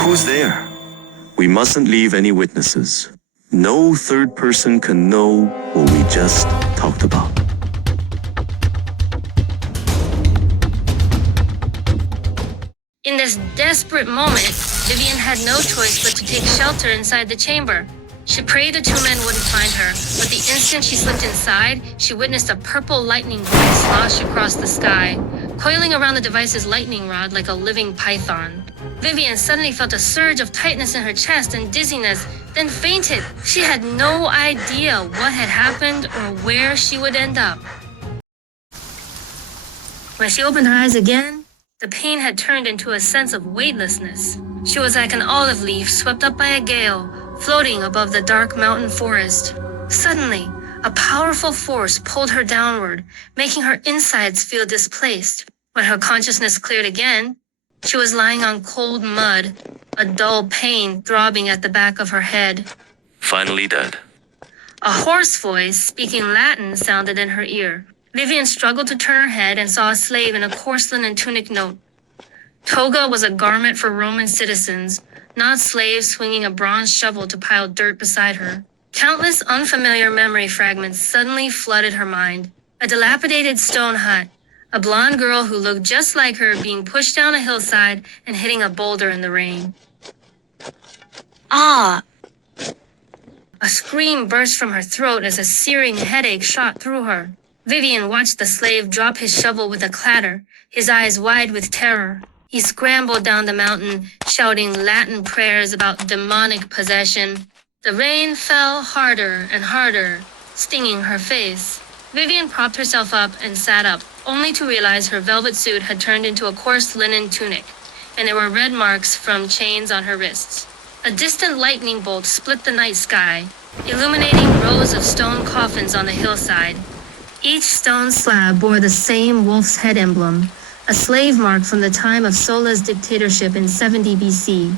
Who's there? We mustn't leave any witnesses. No third person can know what we just talked about. In this desperate moment, Vivian had no choice but to take shelter inside the chamber. She prayed the two men wouldn't find her, but the instant she slipped inside, she witnessed a purple lightning bolt slosh across the sky, coiling around the device's lightning rod like a living python. Vivian suddenly felt a surge of tightness in her chest and dizziness, then fainted. She had no idea what had happened or where she would end up. When she opened her eyes again, the pain had turned into a sense of weightlessness. She was like an olive leaf swept up by a gale, floating above the dark mountain forest. Suddenly, a powerful force pulled her downward, making her insides feel displaced. When her consciousness cleared again, she was lying on cold mud, a dull pain throbbing at the back of her head. Finally dead. A hoarse voice speaking Latin sounded in her ear. Vivian struggled to turn her head and saw a slave in a coarse linen tunic note. Toga was a garment for Roman citizens, not slaves swinging a bronze shovel to pile dirt beside her. Countless unfamiliar memory fragments suddenly flooded her mind. A dilapidated stone hut, a blonde girl who looked just like her being pushed down a hillside and hitting a boulder in the rain. Ah! A scream burst from her throat as a searing headache shot through her. Vivian watched the slave drop his shovel with a clatter, his eyes wide with terror. He scrambled down the mountain, shouting Latin prayers about demonic possession. The rain fell harder and harder, stinging her face. Vivian propped herself up and sat up, only to realize her velvet suit had turned into a coarse linen tunic, and there were red marks from chains on her wrists. A distant lightning bolt split the night sky, illuminating rows of stone coffins on the hillside. Each stone slab bore the same wolf's head emblem, a slave mark from the time of Sulla's dictatorship in 70 BC.